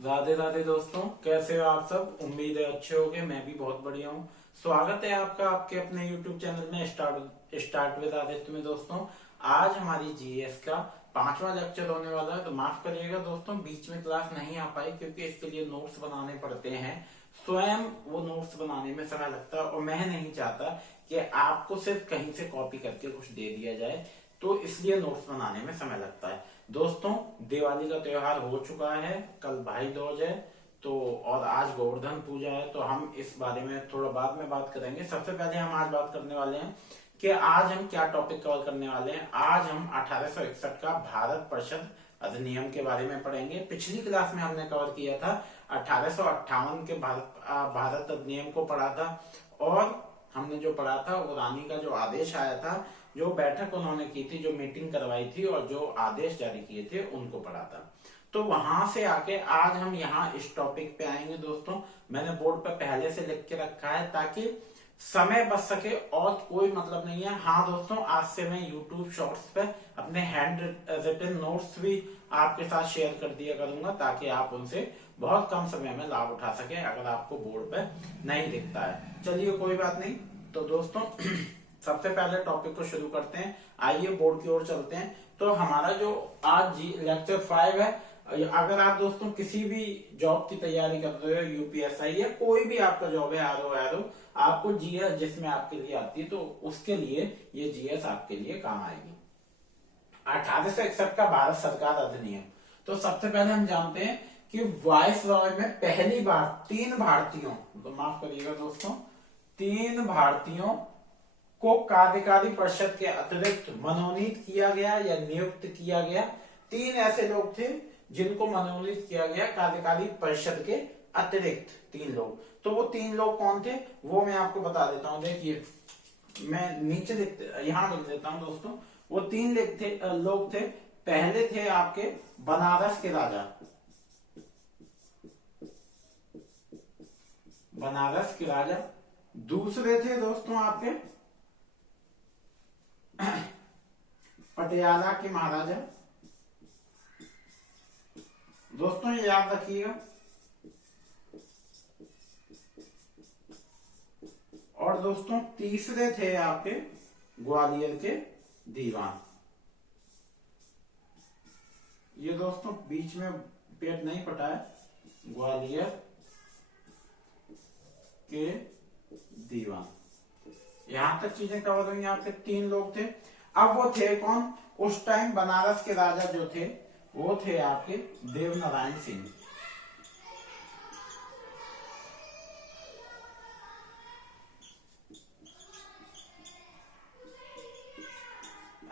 राधे राधे दोस्तों, कैसे हो आप सब। उम्मीद है अच्छे होगे। मैं भी बहुत बढ़िया हूँ। स्वागत है आपका आपके अपने YouTube चैनल में स्टार्ट विद आदित्य में। दोस्तों, आज हमारी जीएस का 5वां लेक्चर होने वाला है। तो माफ करिएगा दोस्तों, बीच में क्लास नहीं आ पाई क्योंकि इसके लिए नोट्स बनाने पड़ते हैं। स्वयं वो नोट्स बनाने में समय लगता है और मैं नहीं चाहता कि आपको सिर्फ कहीं से कॉपी करके कुछ दे दिया जाए, तो इसलिए नोट्स बनाने में समय लगता है। दोस्तों, दिवाली का त्योहार हो चुका है, कल भाई दूज है तो और आज गोवर्धन पूजा है। तो हम इस बारे में थोड़ा बाद में बात करेंगे। सबसे पहले हम आज बात करने वाले हैं कि आज हम क्या टॉपिक कवर करने वाले हैं। आज हम 1861 का भारत परिषद अधिनियम के बारे में पढ़ेंगे। पिछली क्लास में हमने कवर किया था 1858 के भारत अधिनियम को पढ़ा था, और हमने जो पढ़ा था वो रानी का जो आदेश आया था, जो बैठक उन्होंने की थी, जो मीटिंग करवाई थी और जो आदेश जारी किए थे, उनको पढ़ा था। तो वहां से आके आज हम यहाँ इस टॉपिक पे आएंगे। दोस्तों, मैंने बोर्ड पे पहले से लिख के रखा है ताकि समय बच सके और कोई मतलब नहीं है। हाँ दोस्तों, आज से मैं YouTube शॉर्ट्स पे अपने हैंड रिटन नोट्स भी आपके साथ शेयर कर दिया करूंगा ताकि आप उनसे बहुत कम समय में लाभ उठा सके अगर आपको बोर्ड पे नहीं दिखता है। चलिए, कोई बात नहीं। तो दोस्तों सबसे पहले टॉपिक को शुरू करते हैं। आइए बोर्ड की ओर चलते हैं। तो हमारा जो आज लेक्चर 5 है, अगर आप दोस्तों किसी भी जॉब की तैयारी कर रहे हो, यूपीएसआई या कोई भी आपका जॉब है, आरओ एरो, आपको जीएस जिसमें आपके लिए आती है, तो उसके लिए ये जीएस आपके लिए काम आएगी। 1861 का भारत सरकार अधिनियम। तो सबसे पहले हम जानते हैं कि वाइस रॉय में पहली बार 3 भारतीयों, तो माफ करिएगा दोस्तों, 3 भारतीयों को कार्यकारी परिषद के अतिरिक्त मनोनीत किया गया या नियुक्त किया गया। 3 ऐसे लोग थे जिनको मनोनीत किया गया कार्यकारी परिषद के अतिरिक्त, 3 लोग। तो वो 3 लोग कौन थे वो मैं आपको बता देता हूं। देखिए, मैं नीचे यहां लिख देता हूं दोस्तों। वो 3 लोग थे। पहले थे आपके बनारस के राजा, बनारस के राजा। दूसरे थे दोस्तों आपके पटियाला के महाराजा। दोस्तों ये याद रखिएगा। और दोस्तों तीसरे थे आपके ग्वालियर के दीवान। ये दोस्तों बीच में पेट नहीं फटा है, ग्वालियर के दीवान। यहां तक चीजें कवर हुई। आपके 3 लोग थे। अब वो थे कौन? उस टाइम बनारस के राजा जो थे वो थे आपके देवनारायण सिंह।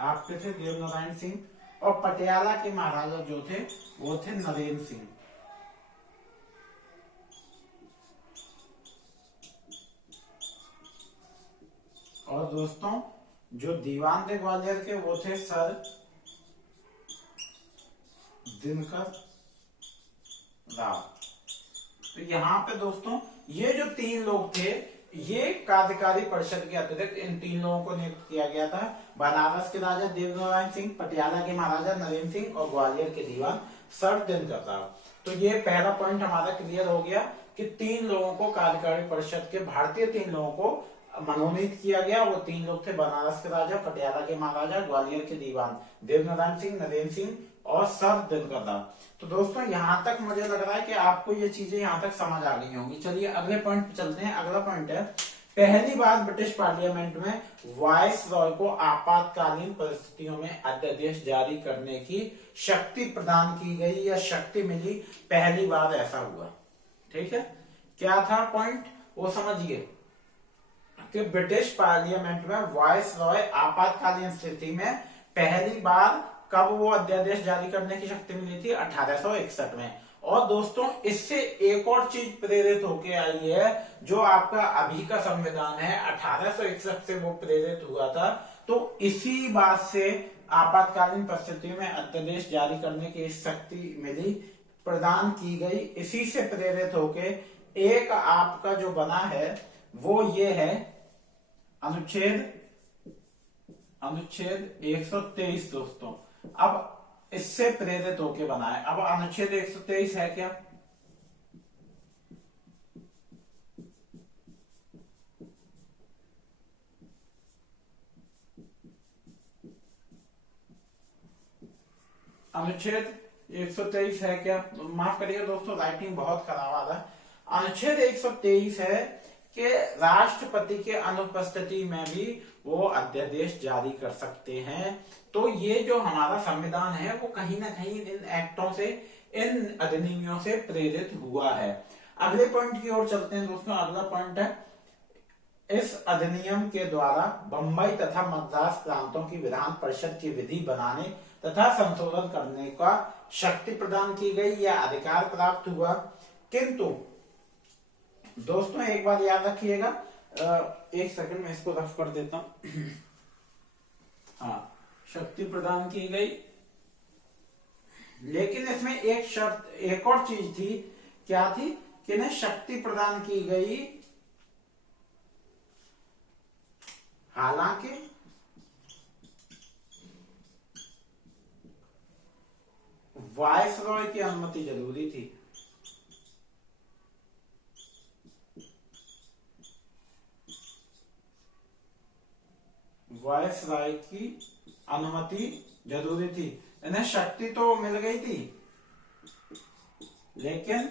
आपके थे देवनारायण सिंह। और पटियाला के महाराजा जो थे वो थे नरेंद्र सिंह। और दोस्तों जो दीवान थे ग्वालियर के वो थे सर दिनकर राव। तो यहाँ पे दोस्तों ये जो 3 लोग थे, ये कार्यकारी परिषद के अतिरिक्त इन 3 लोगों को नियुक्त किया गया था। बनारस के राजा देवनारायण सिंह, पटियाला के महाराजा नरेंद्र सिंह और ग्वालियर के दीवान सर दिनकर राव। तो ये पहला पॉइंट हमारा क्लियर हो गया कि 3 लोगों को कार्यकारी परिषद के, भारतीय 3 लोगों को मनोनीत किया गया। वो 3 लोग थे बनारस के राजा, पटियाला के महाराजा, ग्वालियर के दीवान देवनारायण सिंह, नरेंद्र सिंह और सर दिनकर राव। तो दोस्तों यहां तक मुझे लग रहा है कि आपको ये चीजें यहां तक समझ आ गई होंगी। चलिए अगले पॉइंट पे चलते हैं। अगला पॉइंट है, पहली बार ब्रिटिश पार्लियामेंट में वाइस रॉय को आपातकालीन परिस्थितियों में अध्यादेश जारी करने की शक्ति प्रदान की गई या शक्ति मिली। पहली बार ऐसा हुआ। ठीक है, क्या था पॉइंट वो समझिए कि ब्रिटिश पार्लियामेंट में वाइस रॉय आपातकालीन स्थिति में पहली बार कब वो अध्यादेश जारी करने की शक्ति मिली थी? 1861 में। और दोस्तों इससे एक और चीज प्रेरित होके आई है, जो आपका अभी का संविधान है 1861 से वो प्रेरित हुआ था। तो इसी बात से आपातकालीन परिस्थिति में अध्यादेश जारी करने की शक्ति मिली, प्रदान की गई। इसी से प्रेरित होके एक आपका जो बना है वो ये है अनुच्छेद 123 दोस्तों। अब इससे प्रेरित होके बना है। अब अनुच्छेद 123 है क्या? अनुच्छेद 123 है क्या, माफ करिएगा दोस्तों राइटिंग बहुत खराब आ रहा है। अनुच्छेद 123 है कि राष्ट्रपति के अनुपस्थिति में भी वो अध्यादेश जारी कर सकते हैं। तो ये जो हमारा संविधान है वो कहीं ना कहीं इन एक्टों से, इन अधिनियमों से प्रेरित हुआ है। अगले पॉइंट की ओर चलते हैं दोस्तों। अगला पॉइंट है, इस अधिनियम के द्वारा बंबई तथा मद्रास प्रांतों की विधान परिषद की विधि बनाने तथा संशोधन करने का शक्ति प्रदान की गई या अधिकार प्राप्त हुआ। किंतु दोस्तों एक बात याद रखिएगा, एक सेकंड में इसको रफ कर देता हूं। हाँ, शक्ति प्रदान की गई, लेकिन इसमें एक शर्त, एक और चीज थी। क्या थी कि ना शक्ति प्रदान की गई, हालांकि वायसरॉय की अनुमति जरूरी थी। वायसरॉय की अनुमति जरूरी थी। इन्हें शक्ति तो मिल गई थी, लेकिन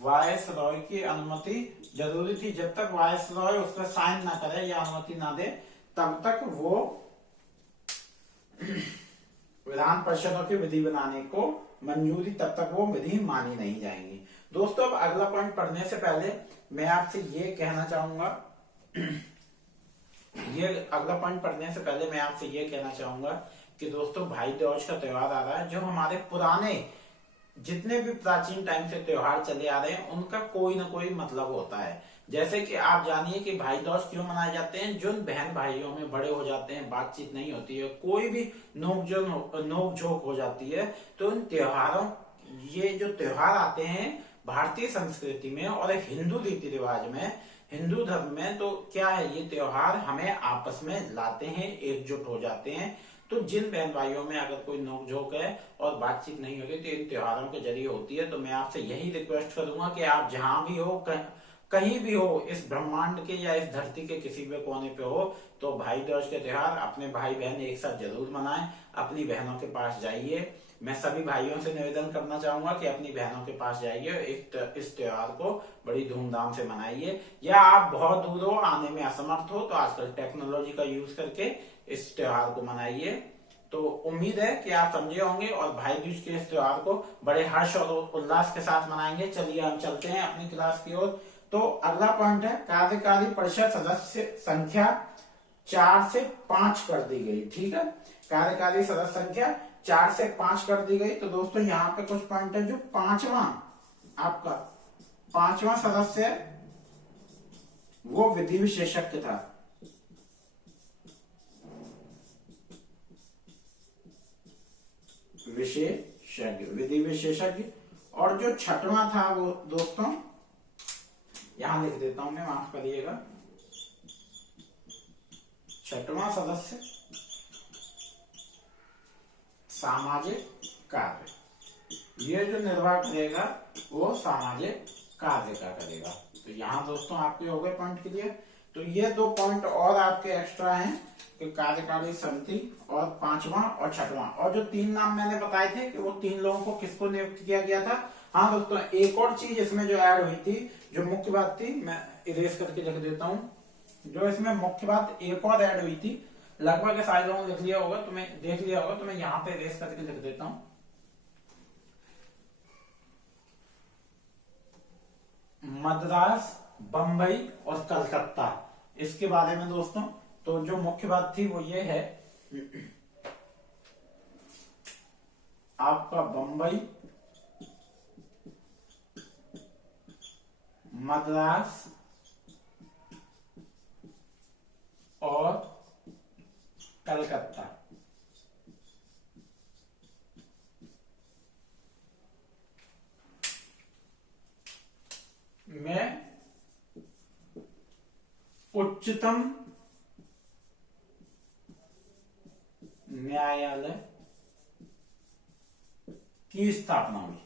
वायसरॉय की अनुमति जरूरी थी। जब तक वायसरॉय उस पर साइन ना करे या अनुमति ना दे, तब तक वो विधान परिषदों की विधि बनाने को मंजूरी, तब तक वो विधि मानी नहीं जाएंगी। दोस्तों अब अगला पॉइंट पढ़ने से पहले मैं आपसे ये कहना चाहूंगा, कि दोस्तों भाई दूज का त्योहार आ रहा है। जो हमारे पुराने जितने भी प्राचीन टाइम से त्योहार चले आ रहे हैं, उनका कोई ना कोई मतलब होता है। जैसे कि आप जानिए कि भाई दूज क्यों मनाए जाते हैं। जो बहन भाइयों में बड़े हो जाते हैं, बातचीत नहीं होती है, कोई भी नोक झोंक हो जाती है, तो उन त्योहारों, ये जो त्योहार आते हैं भारतीय संस्कृति में और हिंदू रीति रिवाज में, हिंदू धर्म में, तो क्या है, ये त्योहार हमें आपस में लाते हैं, एकजुट हो जाते हैं। तो जिन बहन भाइयों में अगर कोई नोकझोंक है और बातचीत नहीं होती, तो इन त्योहारों के जरिए होती है। तो मैं आपसे यही रिक्वेस्ट करूंगा कि आप जहां भी हो, कहीं भी हो, इस ब्रह्मांड के या इस धरती के किसी भी कोने पे हो, तो भाई दूज के त्योहार अपने भाई बहन एक साथ जरूर मनाएं। अपनी बहनों के पास जाइए। मैं सभी भाइयों से निवेदन करना चाहूंगा कि अपनी बहनों के पास जाइए, इस त्योहार को बड़ी धूमधाम से मनाइए। या आप बहुत दूर हो, आने में असमर्थ हो, तो आजकल टेक्नोलॉजी का यूज करके इस त्योहार को मनाइए। तो उम्मीद है कि आप समझे होंगे और भाई दूज के इस त्योहार को बड़े हर्ष और उल्लास के साथ मनाएंगे। चलिए हम चलते हैं अपनी क्लास की ओर। तो अगला पॉइंट है, कार्यकारी परिषद सदस्य संख्या 4 से 5 कर दी गई। ठीक है, कार्यकारी सदस्य संख्या 4 से 5 कर दी गई। तो दोस्तों यहाँ पे कुछ पॉइंट है। जो आपका पांचवा सदस्य वो विधि विशेषज्ञ था। विधि विशेषज्ञ। और जो छठवां था वो दोस्तों, यहां लिख देता हूं मैं, माफ करिएगा, छठवां सदस्य सामाजिक कार्य। ये जो निर्वाह करेगा वो सामाजिक कार्य का करेगा। तो यहाँ दोस्तों आपके हो गए पॉइंट क्लियर। तो ये 2 पॉइंट और आपके एक्स्ट्रा हैं कि कार्यकारी समिति और 5वां और 6वां। और जो 3 नाम मैंने बताए थे कि वो 3 लोगों को किसको नियुक्त किया गया था। हाँ दोस्तों, एक और चीज इसमें जो ऐड हुई थी, जो मुख्य बात थी, मैं इरेज करके लिख देता हूं। जो इसमें मुख्य बात एक और ऐड हुई थी, लगभग सारे लोगों ने लिख लिया होगा, तो मैं देख लिया होगा, तो मैं यहाँ पे इरेज करके लिख देता हूं। मद्रास, बंबई और कलकत्ता, इसके बारे में दोस्तों। तो जो मुख्य बात थी वो ये है, आपका बंबई, मद्रास और कलकत्ता में उच्चतम न्यायालय की स्थापना हुई।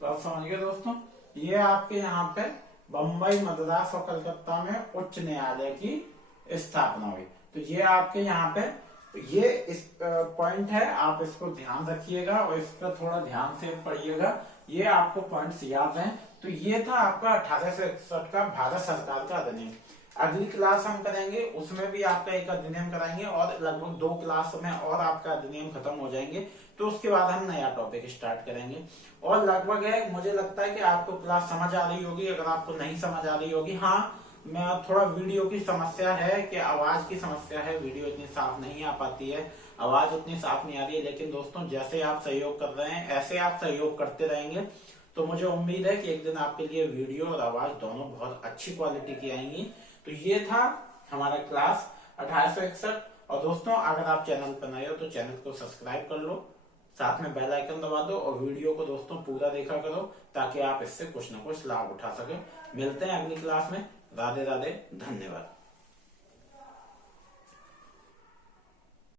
तो आप समझ गए दोस्तों, ये आपके यहाँ पे बम्बई, मद्रास और कलकत्ता में उच्च न्यायालय की स्थापना हुई। तो ये आपके यहाँ पे ये इस पॉइंट है, आप इसको ध्यान रखिएगा और इस पर थोड़ा ध्यान से पढ़िएगा, ये आपको पॉइंट्स याद हैं। तो ये था आपका 1861 का भारत सरकार का अधिनियम। अगली क्लास हम करेंगे, उसमें भी आपका एक अधिनियम कराएंगे और लगभग 2 क्लास में और आपका अधिनियम खत्म हो जाएंगे। तो उसके बाद हम नया टॉपिक स्टार्ट करेंगे। और लगभग है, मुझे लगता है कि आपको क्लास समझ आ रही होगी। अगर आपको नहीं समझ आ रही होगी, हाँ मैं थोड़ा वीडियो की समस्या है कि आवाज की समस्या है, वीडियो इतनी साफ नहीं आ पाती है, आवाज उतनी साफ नहीं आ रही है। लेकिन दोस्तों जैसे आप सहयोग कर रहे हैं ऐसे आप सहयोग करते रहेंगे तो मुझे उम्मीद है कि एक दिन आपके लिए वीडियो और आवाज दोनों बहुत अच्छी क्वालिटी की आएंगी। तो ये था हमारा क्लास 1861। और दोस्तों अगर आप चैनल पर नए हो तो चैनल को सब्सक्राइब कर लो, साथ में बेल आइकन दबा दो और वीडियो को दोस्तों पूरा देखा करो ताकि आप इससे कुछ ना कुछ लाभ उठा सके। मिलते हैं अगली क्लास में। राधे राधे, धन्यवाद।